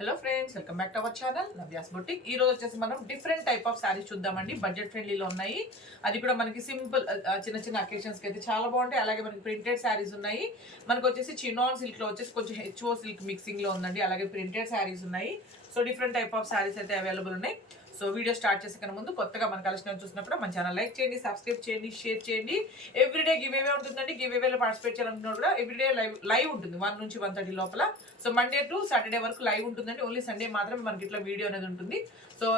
Hello friends, welcome back to our channel Navya's boutique. ఈ రోజు వచ్చేసి మనం డిఫరెంట్ టైప్ ఆఫ్ శారీస్ చూద్దామండి. బడ్జెట్ ఫ్రెండ్లీలో ఉన్నాయి. అది కూడా మనకి సింపుల్ చిన్న చిన్న అకేషన్స్కి అయితే చాలా బాగుంటాయి. అలాగే మనకి ప్రింటెడ్ శారీస్ ఉన్నాయి. మనకు వచ్చేసి చినాన్ సిల్క్లో వచ్చేసి కొంచెం హెచ్ఓ సిల్క్ మిక్సింగ్లో ఉందండి. అలాగే ప్రింటెడ్ శారీస్ ఉన్నాయి. So different type of saris అయితే అవైలబుల్ ఉన్నాయి. సో వీడియో స్టార్ట్ చేసే కన్నా ముందు కొత్తగా మన కలెక్షన్ చూసినప్పుడు మన ఛానల్ లైక్ చేయండి, సబ్స్క్రైబ్ చేయండి, షేర్ చేయండి. ఎవ్రీడే గివ్ అవే ఉంటుందండి. గివ్ అవేలో పార్టిసిపేట్ చేయాలనుకున్నా కూడా ఎవ్రీడే లైవ్ ఉంటుంది 1 నుంచి 1:30 లోపల. సో మండే టు సాటర్డే వరకు లైవ్ ఉంటుందండి. ఓన్లీ సండే మాత్రమే మనకి ఇట్లా వీడియో అనేది ఉంటుంది. సో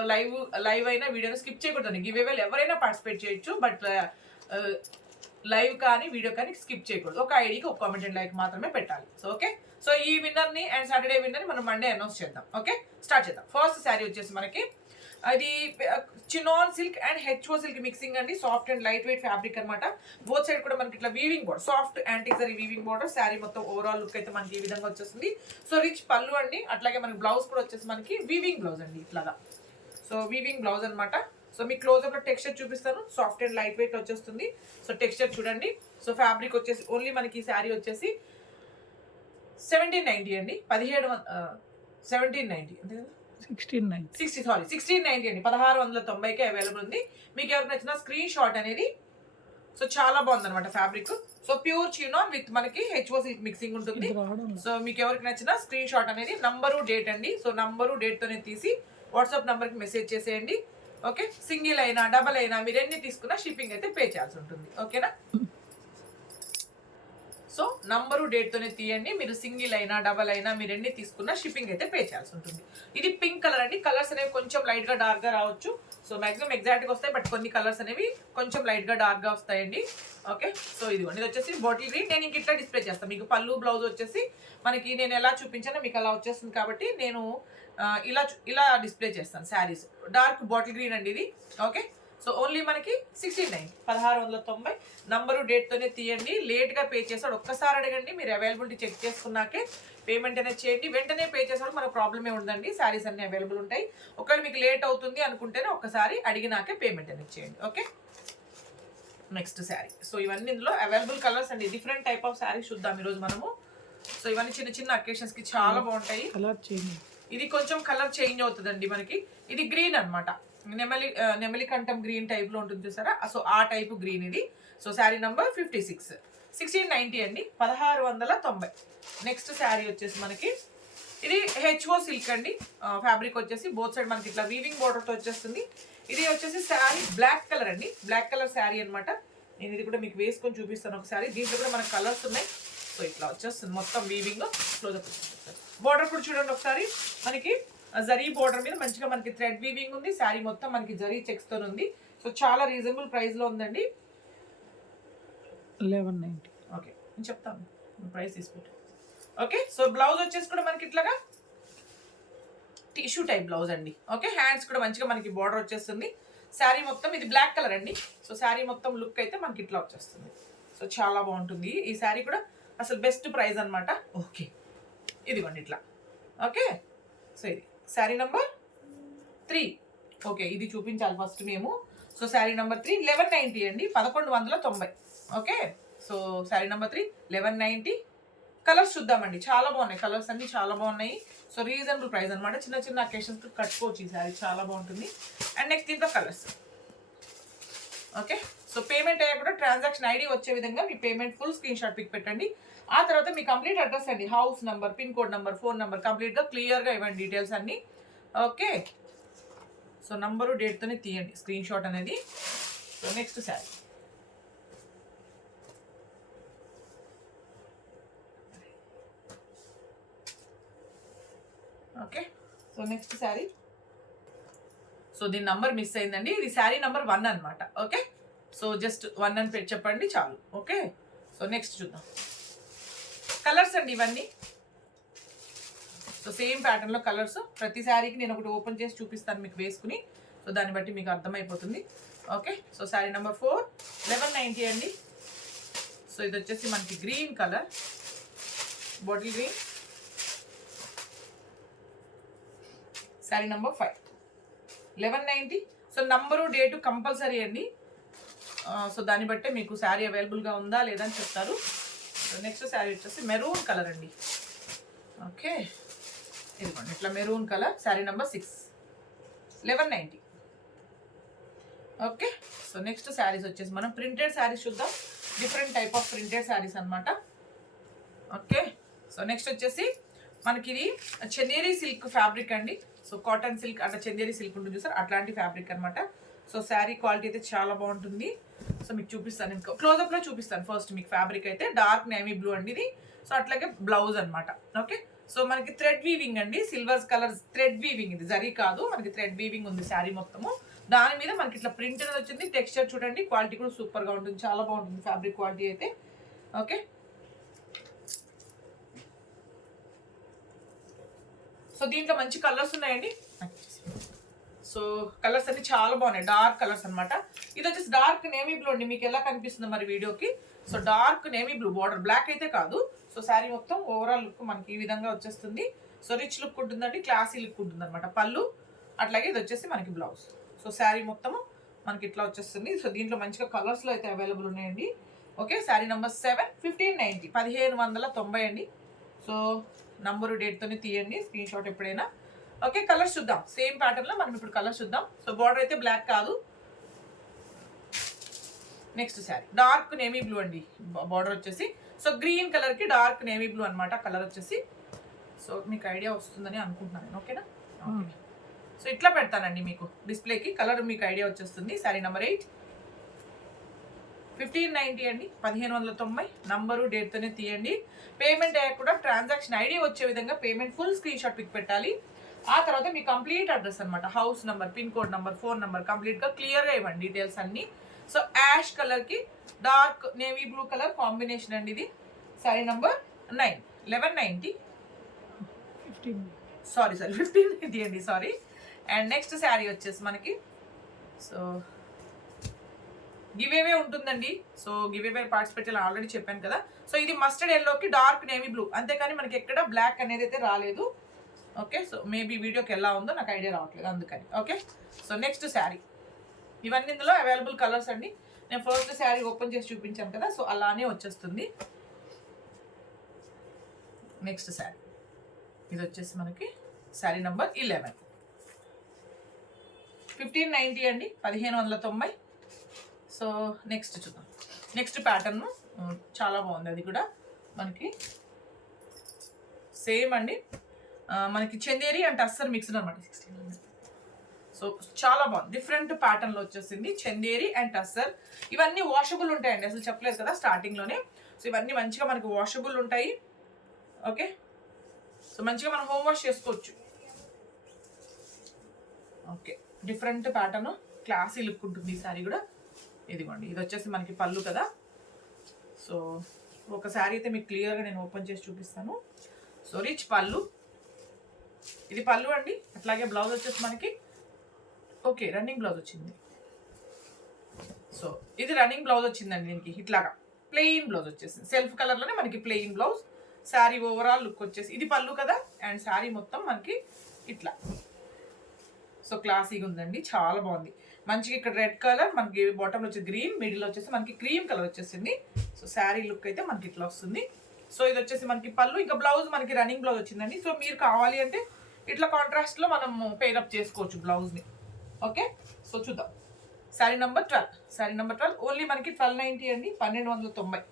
లైవ్ అయినా వీడియోని స్కిప్ చేయకూడదండి. గివ్ అవేలో ఎవరైనా పార్టిసిపేట్ చేయొచ్చు, బట్ లైవ్ కానీ వీడియో కానీ స్కిప్ చేయకూడదు. ఒక ఐడికి ఒక కామెంట్ అండ్ లైక్ మాత్రమే పెట్టాలి. సో ఓకే, సో ఈ విన్నర్ని అండ్ సాటర్డే విన్నర్ని మనం మండే అనౌన్స్ చేద్దాం. ఓకే, స్టార్ట్ చేద్దాం. ఫస్ట్ శారీ వచ్చేసి మనకి అది chinon silk and HO silk mixing అండి. Soft and light weight fabric అనమాట. బోత్ సైడ్ కూడా మనకి ఇట్లా weaving border, soft antique zari weaving border. Sari మొత్తం ఓవరాల్ లుక్ అయితే మనకి ఈ విధంగా వచ్చేస్తుంది. సో రిచ్ పళ్ళు అండి. అట్లాగే మనకి బ్లౌజ్ కూడా వచ్చేసి మనకి వీవింగ్ బ్లౌజ్ అండి ఇట్లాగా. సో వీవింగ్ బ్లౌజ్ అనమాట. సో మీకు క్లోజ్అప్ లో టెక్స్చర్ చూపిస్తాను. సాఫ్ట్ అండ్ లైట్ వెయిట్ వచ్చేస్తుంది. సో టెక్స్చర్ చూడండి. సో ఫ్యాబ్రిక్ వచ్చేసి ఓన్లీ మనకి ఈ శారీ వచ్చేసి 1790 అండి. 1790 అంతే కదా, 1690 అండి. 1690కి అవైలబుల్ ఉంది. మీకు ఎవరికి నచ్చిన స్క్రీన్ షాట్ అనేది. సో చాలా బాగుంది అనమాట fabric. So pure chinon with మనకి హెచ్ఓ సిల్క్ మిక్సింగ్ ఉంటుంది. సో మీకు ఎవరికి నచ్చిన స్క్రీన్ షాట్ అనేది నంబరు డేట్ అండి. సో నంబరు డేట్ తోనే తీసి వాట్సాప్ నంబర్ కి మెసేజ్ చేసేయండి. ఓకే, సింగిల్ అయినా డబల్ అయినా మీరు ఎన్ని తీసుకున్నా షిప్పింగ్ అయితే పే చేయాల్సి ఉంటుంది. ఓకేనా, సో నంబరు డేట్ తోనే తీయండి. మీరు సింగిల్ అయినా డబల్ అయినా మీరు ఎన్ని తీసుకున్నా షిప్పింగ్ అయితే పే చేయాల్సి ఉంటుంది. ఇది పింక్ కలర్ అండి. కలర్స్ అనేవి కొంచెం లైట్ గా డార్క్ గా రావచ్చు. సో మాక్సిమం ఎగ్జాక్ట్ గా వస్తాయి, బట్ కొన్ని కలర్స్ అనేవి కొంచెం లైట్ గా డార్క్ గా వస్తాయండి. ఓకే, సో ఇది వచ్చేసి బాటిల్ గ్రీన్. నేను ఇంక ఇట్లా డిస్ప్లే చేస్తాను. మీకు బ్లౌజ్ వచ్చేసి మనకి నేను ఎలా చూపించానో మీకు అలా వచ్చేస్తుంది కాబట్టి నేను ఇలా డిస్ప్లే చేస్తాను. శారీస్ డార్క్ బాటిల్ గ్రీన్ అండి ఇది. ఓకే, సో ఓన్లీ మనకి 1690 నంబరు డేట్ తోనే తీయండి. లేట్ గా పే చేసాడు ఒక్కసారి అడగండి. మీరు అవైలబిలిటీ చెక్ చేసుకున్నాకే పేమెంట్ అనేది చేయండి. వెంటనే పే చేసాడు మనకు ప్రాబ్లమే ఉండదండి. శారీస్ అన్ని అవైలబుల్ ఉంటాయి. ఒకవేళ మీకు లేట్ అవుతుంది అనుకుంటేనే ఒక్కసారి అడిగినాకే పేమెంట్ అనేది చేయండి. Okay, next sari. సో ఇవన్నీ ఇందులో అవైలబుల్ కలర్స్ అండి. డిఫరెంట్ టైప్ ఆఫ్ శారీస్ చూద్దాం ఈరోజు మనము. సో ఇవన్నీ చిన్న చిన్న అకేషన్స్ కి చాలా బాగుంటాయి. ఇది కొంచెం కలర్ చేంజ్ అవుతుందండి మనకి. ఇది గ్రీన్ అనమాట. నెమలి కంఠం గ్రీన్ టైప్ లో ఉంటుంది చూసారా. సో ఆ టైప్ గ్రీన్ ఇది. సో శారీ నంబర్ 56, 1690 అండి. 1690. నెక్స్ట్ శారీ వచ్చేసి మనకి ఇది హెచ్ఓ సిల్క్ అండి. ఫ్యాబ్రిక్ వచ్చేసి బోత్ సైడ్ మనకి ఇట్లా వీవింగ్ బోర్డర్ తో వచ్చేస్తుంది. ఇది వచ్చేసి శారీ బ్లాక్ కలర్ అండి. బ్లాక్ కలర్ శారీ అనమాట. నేను ఇది కూడా మీకు వేసుకొని చూపిస్తాను ఒకసారి. దీంట్లో కూడా మనకు కలర్స్ ఉన్నాయి. సో ఇట్లా వచ్చేస్తుంది మొత్తం వీవింగ్. క్లోజప్ బోర్డర్ కూడా చూడండి ఒకసారి. మనకి జరీ బోర్డర్ మీద మంచిగా మనకి థ్రెడ్ వీవింగ్ ఉంది. శారీ మొత్తం మనకి జరీ చెక్స్ తో ఉంది. సో చాలా రీజనబుల్ ప్రైస్ లో ఉందండి. 1190. ఓకే, నేను చెప్తాను ప్రైస్ తీసుకుంటాను. ఓకే, సో బ్లౌజ్ వచ్చేసి కూడా మనకి ఇట్లాగా టిష్యూ టైప్ బ్లౌజ్ అండి. ఓకే, హ్యాండ్స్ కూడా మంచిగా మనకి బోర్డర్ వచ్చేస్తుంది. శారీ మొత్తం ఇది బ్లాక్ కలర్ అండి. సో శారీ మొత్తం లుక్ అయితే మనకి ఇట్లా వచ్చేస్తుంది. సో చాలా బాగుంటుంది ఈ శారీ కూడా. అసలు బెస్ట్ ప్రైస్ అనమాట. ఓకే, ఇదిగోండి ఇట్లా. ఓకే, సో ఇది శారీ నంబర్ 3. ఓకే, ఇది చూపించాలి ఫస్ట్ మేము. సో శారీ నంబర్ 3 1190 అండి. 1190. Okay, so sari number 3 1190. Colours చూద్దామండి. చాలా బాగున్నాయి కలర్స్ అన్ని, చాలా బాగున్నాయి. సో రీజనబుల్ ప్రైస్ అనమాట. చిన్న చిన్న అకేషన్స్ కట్టుకోవచ్చు ఈ శారీ, చాలా బాగుంటుంది. అండ్ నెక్స్ట్ దీంట్లో కలర్స్. ఓకే, సో పేమెంట్ అయ్యాక కూడా ట్రాన్సాక్షన్ ఐడి వచ్చే విధంగా మీ payment full screen shot pic పెట్టండి. ఆ తర్వాత మీ కంప్లీట్ అడ్రస్ అండి, house number, pin code number, phone number కంప్లీట్గా క్లియర్గా ఇవ్వండి డీటెయిల్స్ అన్ని. ఓకే, సో నంబరు డేట్తోనే తీయండి స్క్రీన్ షాట్ అనేది. So next sari. Okay, so next sari. So దీని నంబర్ మిస్ అయిందండి. ఇది శారీ నంబర్ 1 అనమాట. ఓకే, సో జస్ట్ 1 అని పెట్టి చెప్పండి చాలు. ఓకే, సో నెక్స్ట్ చూద్దాం. కలర్స్ అండి ఇవన్నీ. సో సేమ్ ప్యాటర్న్ లో కలర్స్. ప్రతి శారీకి నేను ఒకటి ఓపెన్ చేసి చూపిస్తాను మీకు వేసుకుని. సో దాన్ని బట్టి మీకు అర్థమైపోతుంది. ఓకే, సో శారీ నెంబర్ 4 1190 అండి. సో ఇది వచ్చేసి మనకి green colour, bottle green. Sari number 5 1190. So number date compulsory అండి. సో దాన్ని బట్టే మీకు శారీ అవైలబుల్గా ఉందా లేదా అని చెప్తారు. నెక్స్ట్ శారీ వచ్చేసి మెరూన్ కలర్ అండి. ఓకే, ఇదిగోండి ఇట్లా maroon colour, sari number 6, 1190. Okay. So next saris వచ్చేసి మనం ప్రింటెడ్ శారీస్ చూద్దాం. Different type of printed saris అనమాట. ఓకే. సో నెక్స్ట్ వచ్చేసి మనకి ఇది చందేరి సిల్క్ ఫ్యాబ్రిక్ అండి. సో కాటన్ సిల్క్ అంటే చందేరి సిల్క్ ఉంటుంది చూసారు, అట్లాంటి ఫ్యాబ్రిక్ అనమాట. సో శారీ క్వాలిటీ అయితే చాలా బాగుంటుంది. సో మీకు చూపిస్తాను, ఇంకా క్లోజప్లో చూపిస్తాను. ఫస్ట్ మీకు ఫ్యాబ్రిక్ అయితే డార్క్ నేవీ బ్లూ అండి ఇది. సో అట్లాగే బ్లౌజ్ అనమాట. ఓకే. సో మనకి థ్రెడ్ వీవింగ్ అండి, సిల్వర్ కలర్ థ్రెడ్ వీవింగ్, ఇది జరీ కాదు, మనకి థ్రెడ్ వీవింగ్ ఉంది శారీ మొత్తము. దాని మీద మనకి ఇట్లా ప్రింట్ అనేది వచ్చింది. టెక్స్చర్ చూడండి, క్వాలిటీ కూడా సూపర్గా ఉంటుంది, చాలా బాగుంటుంది ఫ్యాబ్రిక్ క్వాలిటీ అయితే. ఓకే. సో దీంట్లో మంచి కలర్స్ ఉన్నాయండి. సో కలర్స్ అన్ని చాలా బాగున్నాయి, డార్క్ కలర్స్ అనమాట. ఇది వచ్చేసి డార్క్ నేవీ బ్లూ అండి, మీకు ఎలా కనిపిస్తుంది మరి వీడియోకి. So dark navy blue border, black అయితే కాదు. సో శారీ మొత్తం ఓవరాల్ లుక్ మనకి ఈ విధంగా వచ్చేస్తుంది. సో రిచ్ లుక్ ఉంటుందండి, క్లాసీ లుక్ ఉంటుంది అనమాట. పళ్ళు అట్లాగే ఇది వచ్చేసి మనకి బ్లౌజ్. సో శారీ మొత్తము మనకి ఇట్లా వచ్చేస్తుంది. సో దీంట్లో మంచిగా కలర్స్లో అయితే అవైలబుల్ ఉన్నాయండి. ఓకే. శారీ నెంబర్ 7, 1590, 1590 అండి. సో నంబరు డేట్తోనే తీయండి స్క్రీన్ షాట్ ఎప్పుడైనా. ఓకే. కలర్స్ చూద్దాం, సేమ్ ప్యాటర్న్లో మనం ఇప్పుడు కలర్స్ చూద్దాం. సో బార్డర్ అయితే బ్లాక్ కాదు. Next sari dark navy blue అండి, బార్డర్ వచ్చేసి. సో గ్రీన్ కలర్కి డార్క్ నేవీ బ్లూ అనమాట కలర్ వచ్చేసి. సో మీకు ఐడియా వస్తుందని అనుకుంటున్నాను నేను. ఓకేనా? ఓకే. సో ఇట్లా పెడతానండి మీకు డిస్ప్లేకి, కలర్ మీకు ఐడియా వచ్చేస్తుంది. శారీ నెంబర్ 8, 1590 అండి, 1590. నంబరు డేట్తోనే తీయండి. పేమెంట్ అయ్యాక కూడా ట్రాన్సాక్షన్ ఐడి వచ్చే విధంగా payment full screen shot pic పెట్టాలి. ఆ తర్వాత మీ కంప్లీట్ అడ్రస్ అనమాట, house number, pin code number, phone number కంప్లీట్గా క్లియర్గా ఇవ్వండి డీటెయిల్స్ అన్నీ. సో యాష్ కలర్కి dark navy blue colour combination అండి ఇది. శారీ నెంబర్ 9, 1190, 1590 అండి, సారీ. అండ్ నెక్స్ట్ శారీ వచ్చేసి మనకి సో గివ్ అవే ఉంటుందండి. సో గివ్ అవే పార్టిసిపేట్ చేయాలి ఆల్రెడీ చెప్పాను కదా. సో ఇది మస్టర్డ్ ఎల్లోకి డార్క్ నేవీ బ్లూ, అంతేకాని మనకి ఎక్కడ బ్లాక్ అనేది అయితే రాలేదు. ఓకే. సో మేబీ వీడియోకి ఎలా ఉందో నాకు ఐడియా రావట్లేదు అందుకని. ఓకే. సో నెక్స్ట్ శారీ, ఇవన్నీ ఇందులో అవైలబుల్ కలర్స్ అండి. నేను ఫస్ట్ శారీ ఓపెన్ చేసి చూపించాను కదా, సో అలానే వచ్చేస్తుంది. నెక్స్ట్ శారీ ఇది వచ్చేసి మనకి శారీ నెంబర్ 11, 1590 అండి, 1590. సో నెక్స్ట్ చూద్దాం. నెక్స్ట్ ప్యాటర్న్ చాలా బాగుంది, అది కూడా మనకి సేమ్ అండి. మనకి చందేరి అండ్ టస్సర్ మిక్స్డ్ అనమాట. 1600. సో చాలా బాగుంది, డిఫరెంట్ ప్యాటర్న్లో వచ్చేసింది. చందేరి అండ్ టస్సర్ ఇవన్నీ వాషబుల్ ఉంటాయండి, అసలు చెప్పలేదు కదా స్టార్టింగ్లోనే. సో ఇవన్నీ మంచిగా మనకి వాషబుల్ ఉంటాయి. ఓకే. సో మంచిగా మనం హోమ్ వాష్ చేసుకోవచ్చు. Okay. Different pattern, classy look ఉంటుంది ఈ శారీ కూడా. ఇదిగోండి, ఇది వచ్చేసి మనకి పళ్ళు కదా. సో ఒక శారీ అయితే మీకు క్లియర్గా నేను ఓపెన్ చేసి చూపిస్తాను. సో రిచ్ పళ్ళు, ఇది పళ్ళు అండి. అట్లాగే బ్లౌజ్ వచ్చేసి మనకి ఓకే రన్నింగ్ బ్లౌజ్ వచ్చింది. సో ఇది రన్నింగ్ బ్లౌజ్ వచ్చిందండి దీనికి. ఇట్లాగా ప్లెయిన్ బ్లౌజ్ వచ్చేసింది, సెల్ఫ్ కలర్లోనే మనకి plain blouse. Sari overall look వచ్చేసి ఇది పళ్ళు కదా, అండ్ శారీ మొత్తం మనకి ఇట్లా. సో క్లాసీగా ఉందండి, చాలా బాగుంది. మంచిగా ఇక్కడ రెడ్ కలర్, మనకి బాటంలో వచ్చి గ్రీన్, మిడిల్ వచ్చేసి మనకి క్రీమ్ కలర్ వచ్చేసింది. సో శారీ లుక్ అయితే మనకి ఇట్లా వస్తుంది. సో ఇది వచ్చేసి మనకి పళ్ళు, ఇంకా బ్లౌజ్ మనకి రన్నింగ్ బ్లౌజ్ వచ్చిందండి. సో మీరు కావాలి అంటే ఇట్లా కాంట్రాస్ట్లో మనం పేరప్ చేసుకోవచ్చు బ్లౌజ్ని. ఓకే. సో చూద్దాం. శారీ నెంబర్ 12 ఓన్లీ మనకి 1290 అండి, 1290.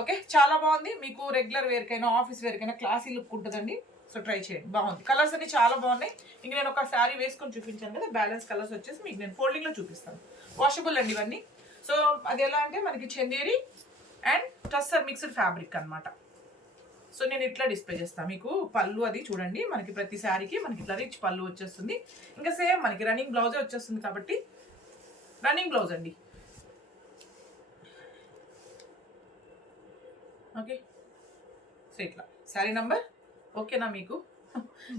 ఓకే. చాలా బాగుంది, మీకు రెగ్యులర్ వేర్కైనా ఆఫీస్ వేర్కైనా క్లాసీ లుక్ ఉంటుందండి. సో ట్రై చేయండి, బాగుంది. కలర్స్ అన్ని చాలా బాగున్నాయి. ఇంక నేను ఒక శారీ వేసుకొని చూపించాను కదా, బ్యాలెన్స్ కలర్స్ వచ్చేసి మీకు నేను ఫోల్డింగ్లో చూపిస్తాను. వాషబుల్ అండి ఇవన్నీ. సో అది ఎలా అంటే మనకి Chanderi and tussar mixed fabric అనమాట. సో నేను ఇట్లా డిస్ప్లే చేస్తాను మీకు. పళ్ళు అది చూడండి, మనకి ప్రతి శారీకి మనకి ఇట్లా రిచ్ పళ్ళు వచ్చేస్తుంది. ఇంకా సేమ్ మనకి రన్నింగ్ బ్లౌజే వచ్చేస్తుంది కాబట్టి రన్నింగ్ బ్లౌజ్ అండి. ఓకే. సో ఇట్లా శారీ నంబర్ ఓకేనా మీకు?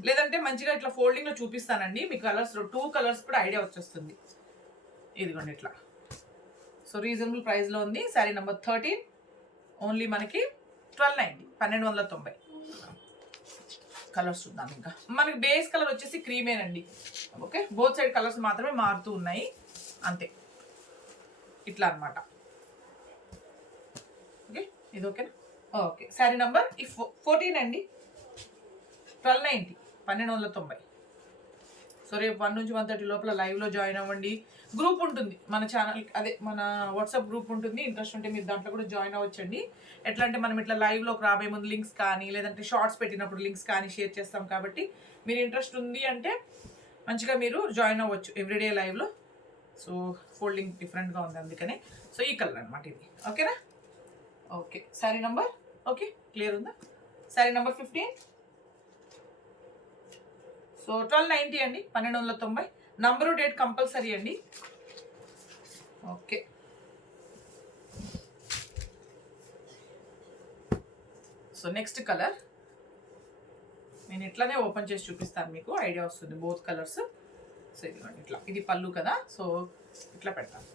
లేదంటే మంచిగా ఇట్లా ఫోల్డింగ్లో చూపిస్తానండి మీకు. కలర్స్ 2 కలర్స్ కూడా ఐడియా వచ్చేస్తుంది. ఇదిగోండి ఇట్లా. సో రీజనబుల్ ప్రైస్లో ఉంది. శారీ నెంబర్ 13 ఓన్లీ మనకి 1290, 1290. కలర్స్ చూద్దాం. ఇంకా మనకి బేస్ కలర్ వచ్చేసి క్రీమేనండి. ఓకే. బోత్ సైడ్ కలర్స్ మాత్రమే మారుతూ ఉన్నాయి అంతే. ఇట్లా అనమాట. ఓకే. ఇది ఓకేనా? ఓకే. శారీ నెంబర్ 14 అండి. 1290 1290. సో రేపు 1 నుంచి 1:30 లోపల లైవ్లో జాయిన్ అవ్వండి. గ్రూప్ ఉంటుంది మన ఛానల్, అదే మన వాట్సాప్ గ్రూప్ ఉంటుంది. ఇంట్రెస్ట్ ఉంటే మీరు దాంట్లో కూడా జాయిన్ అవ్వచ్చండి. ఎట్లా అంటే మనం ఇట్లా లైవ్లోకి రాబోయే ముందు లింక్స్ కానీ లేదంటే షార్ట్స్ పెట్టినప్పుడు లింక్స్ కానీ షేర్ చేస్తాం. కాబట్టి మీరు ఇంట్రెస్ట్ ఉంది అంటే మంచిగా మీరు జాయిన్ అవ్వచ్చు ఎవ్రీడే లైవ్లో. సో ఫోల్డింగ్ డిఫరెంట్గా ఉంది అందుకనే. సో ఈ కలర్ అనమాట ఇది. ఓకేనా? Okay, sari number okay clear ఉందా? శారీ నంబర్ 15. సో 1290 అండి, 1290. నంబరు డేట్ కంపల్సరీ అండి. ఓకే, సో నెక్స్ట్ కలర్ నేను ఇట్లానే ఓపెన్ చేసి చూపిస్తాను, మీకు ఐడియా వస్తుంది బోత్ కలర్స్. సో ఇదిగోండి ఇట్లా, ఇది పళ్ళు కదా, సో ఇట్లా పెడతాను.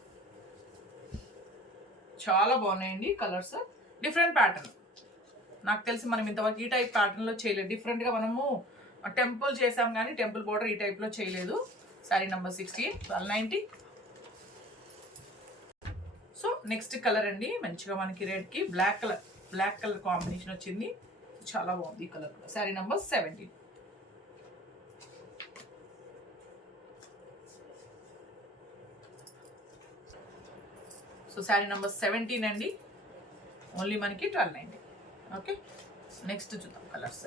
చాలా బాగున్నాయండి కలర్స్, డిఫరెంట్ ప్యాటర్న్. నాకు తెలిసి మనం ఇంతవరకు ఈ టైప్ ప్యాటర్న్లో చేయలేదు. డిఫరెంట్గా మనము టెంపుల్ చేసాం కానీ టెంపుల్ బోర్డర్ ఈ టైప్లో చేయలేదు. Sari number 16, 1290. So next colour అండి, మంచిగా మనకి రెడ్కి బ్లాక్ కలర్ కాంబినేషన్ వచ్చింది. చాలా బాగుంది ఈ colour. Sari number 17. So sari number 17 అండి, ఓన్లీ మనకి 1290. ఓకే, నెక్స్ట్ చూద్దాం కలర్స్.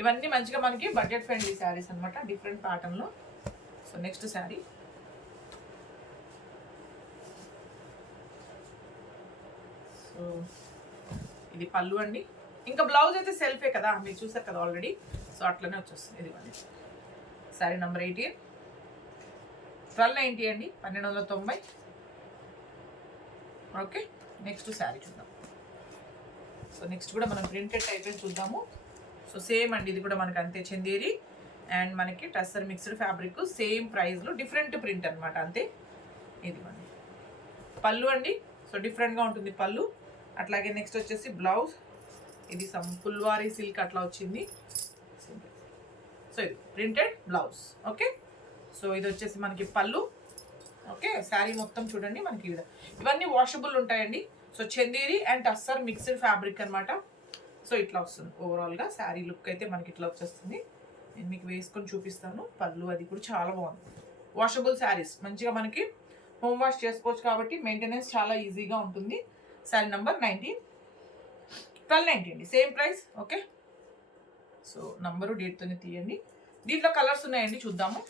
ఇవన్నీ మంచిగా మనకి బడ్జెట్ ఫ్రెండ్లీ శారీస్ అనమాట, డిఫరెంట్ ప్యాటర్న్లో. So next sari. సో ఇది పళ్ళు అండి. ఇంకా బ్లౌజ్ అయితే సెల్ఫే కదా, మీరు చూసారు కదా ఆల్రెడీ. సో అట్లనే వచ్చేస్తుంది. ఇది శారీ నెంబర్ 18, 1290 అండి, 1290. ఓకే, నెక్స్ట్ శారీ చూద్దాం. సో నెక్స్ట్ కూడా మనం ప్రింటెడ్ టైప్ చూద్దాము. సో సేమ్ అండి, ఇది కూడా మనకి అంతే చందేరి అండ్ మనకి టస్సర్ మిక్స్డ్ ఫ్యాబ్రిక్, సేమ్ ప్రైస్లో డిఫరెంట్ ప్రింట్ అనమాట అంతే. ఇదిగోండి పళ్ళు అండి, సో డిఫరెంట్గా ఉంటుంది పళ్ళు. అట్లాగే నెక్స్ట్ వచ్చేసి బ్లౌజ్, ఇది సమ్ ఫుల్వారీ సిల్క్ అట్లా వచ్చింది. సో ఇది ప్రింటెడ్ బ్లౌజ్. ఓకే, సో ఇది వచ్చేసి మనకి పళ్ళు. ఓకే, శారీ మొత్తం చూడండి మనకి ఇవన్నీ వాషబుల్ ఉంటాయండి. So Chanderi and tussar mixed fabric అనమాట. సో ఇట్లా వస్తుంది ఓవరాల్గా శారీ లుక్ అయితే మనకి ఇట్లా వచ్చేస్తుంది. నేను మీకు వేసుకొని చూపిస్తాను. పళ్ళు అది కూడా చాలా బాగుంది. వాషబుల్ శారీస్, మంచిగా మనకి హోమ్ వాష్ చేసుకోవచ్చు కాబట్టి మెయింటెనెన్స్ చాలా ఈజీగా ఉంటుంది. శారీ నెంబర్ 19, 1290 అండి, same price. Okay, so number డేట్తోనే తీయండి. దీంట్లో కలర్స్ ఉన్నాయండి, చూద్దాము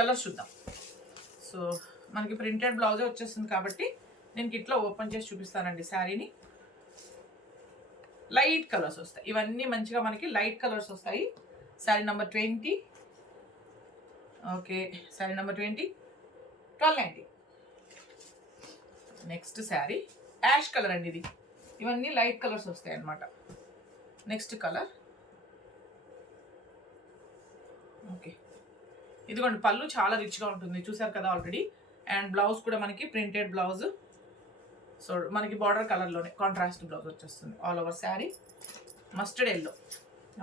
కలర్స్ చూద్దాం. సో మనకి ప్రింటెడ్ బ్లౌజే వచ్చేస్తుంది కాబట్టి నేను ఇట్లా ఓపెన్ చేసి చూపిస్తానండి శారీని. లైట్ కలర్స్ వస్తాయి, ఇవన్నీ మంచిగా మనకి లైట్ కలర్స్ వస్తాయి. Sari number 20. Okay, sari number 20, 1290. Next sari ash colour అండి, ఇది ఇవన్నీ లైట్ కలర్స్ వస్తాయి అన్నమాట. Next colour. ఓకే, ఇదిగోండి పళ్ళు చాలా రిచ్గా ఉంటుంది, చూసారు కదా ఆల్రెడీ. అండ్ బ్లౌజ్ కూడా మనకి ప్రింటెడ్ బ్లౌజ్. సో మనకి బార్డర్ కలర్లోనే కాంట్రాస్ట్ బ్లౌజ్ వచ్చేస్తుంది all over sari, mustard yellow.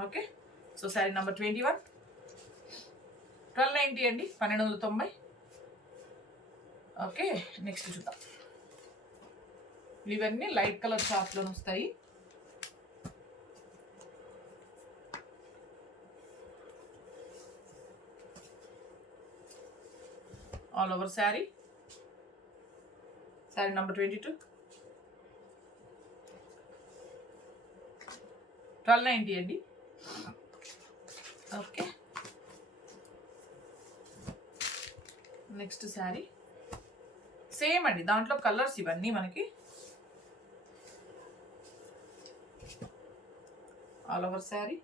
Okay, so sari number 21, 1290 అండి, 1290. ఓకే, నెక్స్ట్ చూద్దాం. ఇవన్నీ లైట్ కలర్ చార్ట్లో వస్తాయి. All over sari, sari number 22, 1290 అండి. ఓకే, నెక్స్ట్ శారీ సేమ్ అండి, దాంట్లో కలర్స్ ఇవన్నీ మనకి all over sari.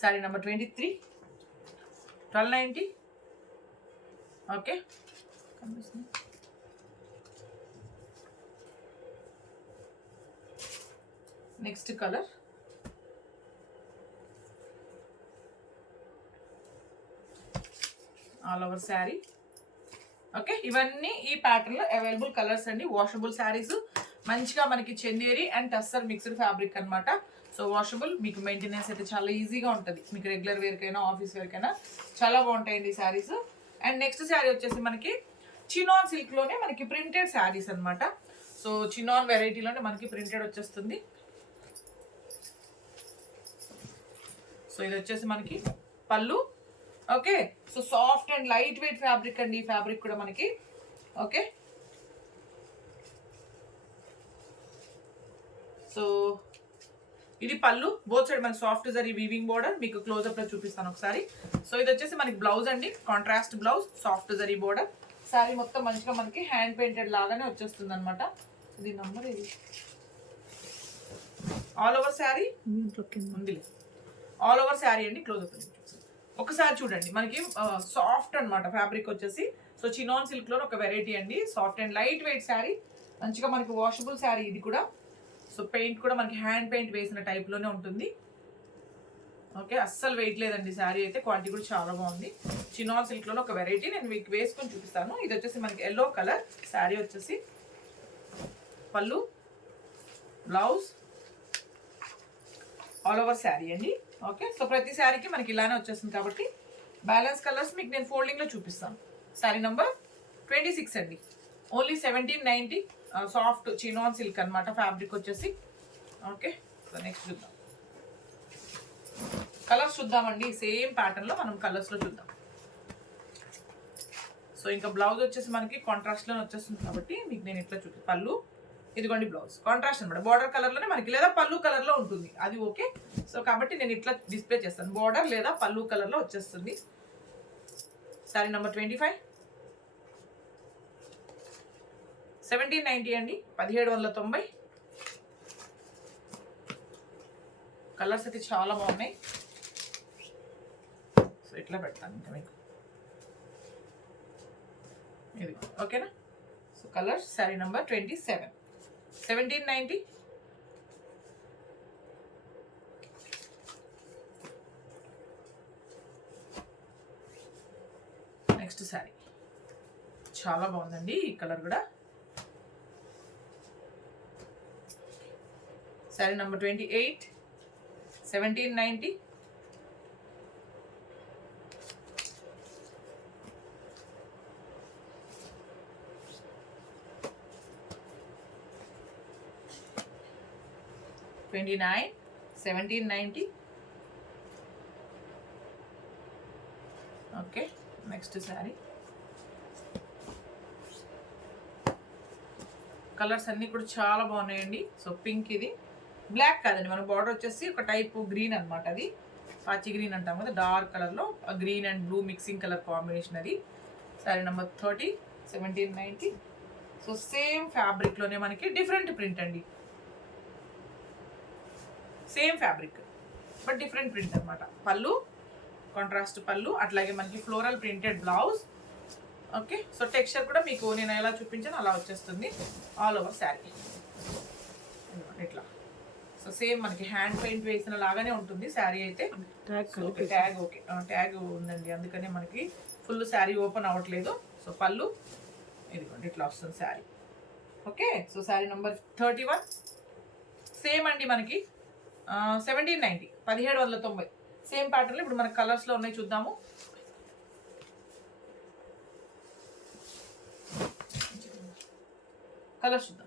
Sari number 23, 1290. Okay, next colour. All over sari. Okay, ఇవన్నీ ఈ ప్యాటర్న్లో అవైలబుల్ కలర్స్ అండి. వాషబుల్ శారీస్, మంచిగా మనకి Chanderi and tussar mixed fabric అనమాట. సో వాషబుల్, మీకు మెయింటెనెన్స్ అయితే చాలా ఈజీగా ఉంటుంది. మీకు రెగ్యులర్ వేర్కైనా ఆఫీస్ వేర్కైనా చాలా బాగుంటాయండి ఈ శారీస్. అండ్ నెక్స్ట్ శారీ వచ్చేసి మనకి చినాన్ సిల్క్లోనే మనకి ప్రింటెడ్ శారీస్ అనమాట. సో చినాన్ వెరైటీలోనే మనకి ప్రింటెడ్ వచ్చేస్తుంది. సో ఇది వచ్చేసి మనకి పళ్ళు. Okay, so soft and light weight fabric అండి. ఈ ఫ్యాబ్రిక్ కూడా మనకి ఓకే. సో ఇది పళ్ళు, బోత్ సైడ్ మనకి సాఫ్ట్ జరీ వీవింగ్ బోర్డర్. మీకు క్లోజ్అప్ లో చూపిస్తాను ఒకసారి. సో ఇది వచ్చేసి మనకి బ్లౌజ్ అండి, contrast blouse, soft zari border. Sari మొత్తం మంచిగా మనకి హ్యాండ్ పెయింటెడ్ లాగానే వచ్చేస్తుంది అనమాట. ఇది నంబర్ ఇది ఆల్ ఓవర్ శారీ ఉంది, ఆల్ ఓవర్ శారీ అండి. క్లోజ్అప్ ఒకసారి చూడండి, మనకి సాఫ్ట్ అనమాట ఫ్యాబ్రిక్ వచ్చేసి. సో చినాన్ సిల్క్ లో ఒక వెరైటీ అండి, soft and light wait sari, మంచిగా మనకి వాషబుల్ శారీ ఇది కూడా. సో పెయింట్ కూడా మనకి హ్యాండ్ పెయింట్ వేసిన టైప్ లోనే ఉంటుంది. ఓకే, అస్సలు వెయిట్ లేదండి శారీ అయితే, క్వాలిటీ కూడా చాలా బాగుంది. చినాన్ సిల్క్ లో ఒక వెరైటీ నేను మీకు వేసుకొని చూపిస్తాను. ఇది వచ్చేసి మనకి ఎల్లో కలర్ శారీ వచ్చేసి పళ్ళు, బ్లౌజ్, ఆల్ ఓవర్ శారీ అండి. ఓకే, సో ప్రతి శారీకి మనకి ఇలానే వచ్చేస్తుంది కాబట్టి బ్యాలెన్స్ కలర్స్ మీకు నేను ఫోల్డింగ్ లో చూపిస్తాను. శారీ నంబర్ 26 అండి, ఓన్లీ 1790. సాఫ్ట్ చినాన్ సిల్క్ అనమాట ఫ్యాబ్రిక్ వచ్చేసి. ఓకే, సో నెక్స్ట్ చూద్దాం, కలర్స్ చూద్దామండి. సేమ్ ప్యాటర్న్ లో మనం కలర్స్ లో చూద్దాం. సో ఇంకా బ్లౌజ్ వచ్చేసి మనకి కాంట్రాస్ట్ లోనే వచ్చేస్తుంది కాబట్టి మీకు నేను ఇట్లా పళ్ళు, ఇదిగోండి బ్లౌజ్ కాంట్రాస్ట్ అనమాట. బార్డర్ కలర్ లోనే మనకి, లేదా పళ్ళు కలర్ లో ఉంటుంది అది ఓకే. సో కాబట్టి నేను ఇట్లా డిస్ప్లే చేస్తాను, బార్డర్ లేదా పళ్ళు కలర్ లో వచ్చేస్తుంది. శారీ నెంబర్ 25, 1790 అండి, 1790. కలర్స్ అయితే చాలా బాగున్నాయి. సో ఇట్లా పెడతాను ఇంకా మీకు ఇది ఓకేనా. So colours sari number 27, 1790. Next sari చాలా బాగుందండి, ఈ కలర్ కూడా. Sari number 28, 1790. $29, 1790. Okay, next sari. Colours అన్నీ కూడా చాలా బాగున్నాయండి. సో పింక్, ఇది బ్లాక్ కాదండి, మన బార్డర్ వచ్చేసి ఒక టైప్ గ్రీన్ అనమాట. అది పాచి గ్రీన్ అంటాం కదా, డార్క్ కలర్లో green and blue mixing colour combination అది. శారీ నెంబర్ 30, 1790. సో సేమ్ ఫ్యాబ్రిక్లోనే మనకి డిఫరెంట్ ప్రింట్ అండి, same fabric but different print అనమాట. పళ్ళు కాంట్రాస్ట్ పళ్ళు, అట్లాగే మనకి floral printed blouse. Okay, so texture కూడా మీకు నేను ఎలా చూపించాను అలా వచ్చేస్తుంది ఆల్ ఓవర్ శారీ ఇట్లా. సో సేమ్ మనకి హ్యాండ్ పెయింట్ వేసిన లాగానే ఉంటుంది శారీ అయితే. ట్యాగ్ ఓకే, ట్యాగ్ ఉందండి, అందుకనే మనకి ఫుల్ శారీ ఓపెన్ అవ్వట్లేదు. సో పళ్ళు ఇదిగోండి ఇట్లా వస్తుంది sari. Okay, so sari number 31 same అండి మనకి 1790, 1790 సేమ్ ప్యాటర్న్లో. ఇప్పుడు మనకి కలర్స్లో ఉన్నాయి చూద్దాము. కలర్స్ చూద్దాం.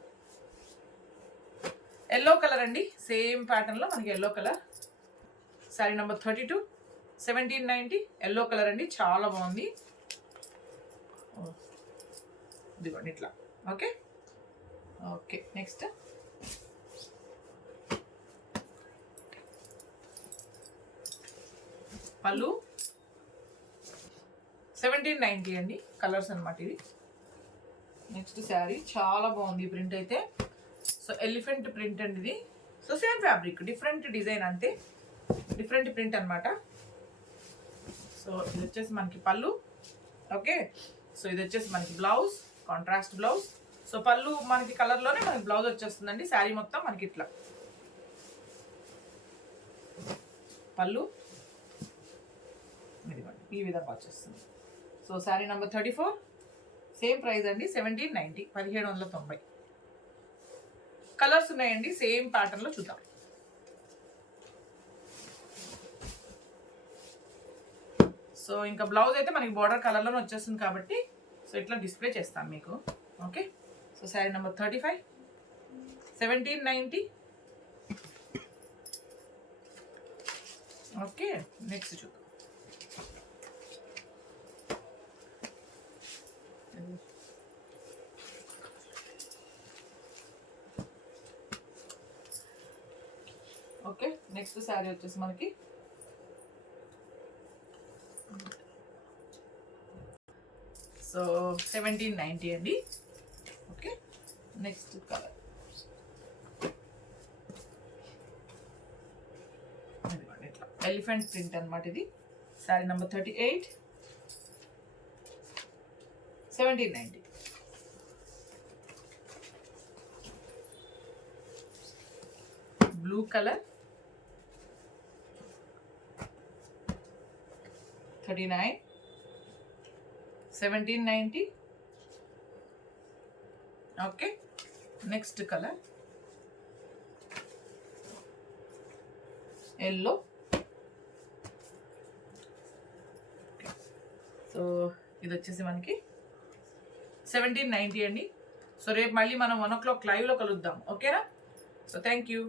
ఎల్లో కలర్ అండి, సేమ్ ప్యాటర్న్లో మనకి yellow colour. Sari number 32, 1790. Yellow colour అండి, చాలా బాగుంది. ఇదిగోండి ఇట్లా. ఓకే ఓకే, నెక్స్ట్ పళ్ళు 1790 అండి, కలర్స్ అనమాట ఇది. నెక్స్ట్ శారీ చాలా బాగుంది ప్రింట్ అయితే. సో ఎలిఫెంట్ ప్రింట్ అండి ఇది. So same fabric, different design అంతే, డిఫరెంట్ ప్రింట్ అనమాట. సో ఇది వచ్చేసి మనకి పళ్ళు. ఓకే, సో ఇది వచ్చేసి మనకి బ్లౌజ్, కాంట్రాస్ట్ బ్లౌజ్. సో పళ్ళు మనకి కలర్లోనే మనకి బ్లౌజ్ వచ్చేస్తుందండి. శారీ మొత్తం మనకి ఇట్లా పళ్ళు ఈ విధంగా వచ్చేస్తుంది. So sari number 34 same price అండి, 1790, 1790. కలర్స్ ఉన్నాయండి, సేమ్ ప్యాటర్న్లో చూద్దాం. సో ఇంకా బ్లౌజ్ అయితే మనకి బార్డర్ కలర్లోనే వచ్చేస్తుంది కాబట్టి సో ఇట్లా డిస్ప్లే చేస్తాను మీకు. Okay, so sari number 35, 1790. Okay, next చూద్దాం. ఓకే, నెక్స్ట్ శారీ వచ్చేసి మనకి సో 1790 అండి. ఓకే, నెక్స్ట్ కలర్ ఇట్లా ఎలిఫెంట్ ప్రింట్ అనమాట. ఇది sari number 38, 1790. Blue colour 39, 1790. Okay, next colour yellow. So ఇది వచ్చేసి మనకి 1790 అండి. సో రేపు మళ్ళీ మనం 1 o'clock లైవ్లో కలుద్దాం. ఓకేనా? So thank you.